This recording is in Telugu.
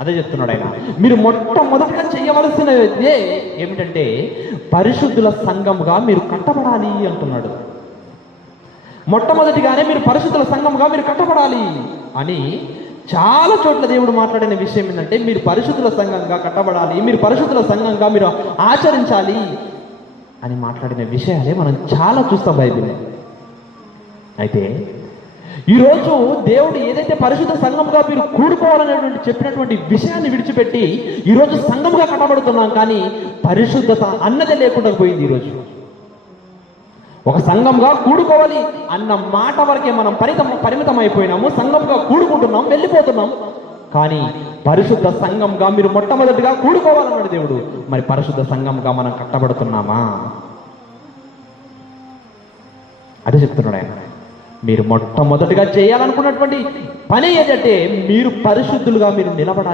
అదే చెప్తున్నాడు ఆయన. మీరు మొట్టమొదటిగా చేయవలసినదే ఏమిటంటే పరిశుద్ధుల సంఘముగా మీరు కట్టబడాలి అంటున్నాడు. మొట్టమొదటిగానే మీరు పరిశుద్ధుల సంఘముగా మీరు కట్టబడాలి అని చాలా చోట్ల దేవుడు మాట్లాడిన విషయం ఏంటంటే మీరు పరిశుద్ధుల సంఘంగా కట్టబడాలి, మీరు పరిశుద్ధుల సంఘంగా మీరు ఆచరించాలి అని మాట్లాడిన విషయాలే మనం చాలా చూస్తాం బైబిల్. అయితే ఈరోజు దేవుడు ఏదైతే పరిశుద్ధ సంఘముగా మీరు కూడుకోవాలనేటువంటి చెప్పినటువంటి విషయాన్ని విడిచిపెట్టి ఈరోజు సంఘముగా కట్టబడుతున్నాం, కానీ పరిశుద్ధత అన్నదే లేకుండా పోయింది. ఈరోజు ఒక సంఘంగా కూడుకోవాలి అన్న మాట వరకే మనం పరిమితం అయిపోయినాము. సంఘంగా కూడుకుంటున్నాం, వెళ్ళిపోతున్నాం, కానీ పరిశుద్ధ సంఘంగా మీరు మొట్టమొదటిగా కూడుకోవాలన్నాడు దేవుడు. మరి పరిశుద్ధ సంఘంగా మనం కట్టబడుతున్నామా? అదే చెప్తున్నాడు ఆయన. మీరు మొట్టమొదటిగా చేయాలనుకున్నటువంటి పని ఏదంటే మీరు పరిశుద్ధులుగా మీరు నిలబడాలి.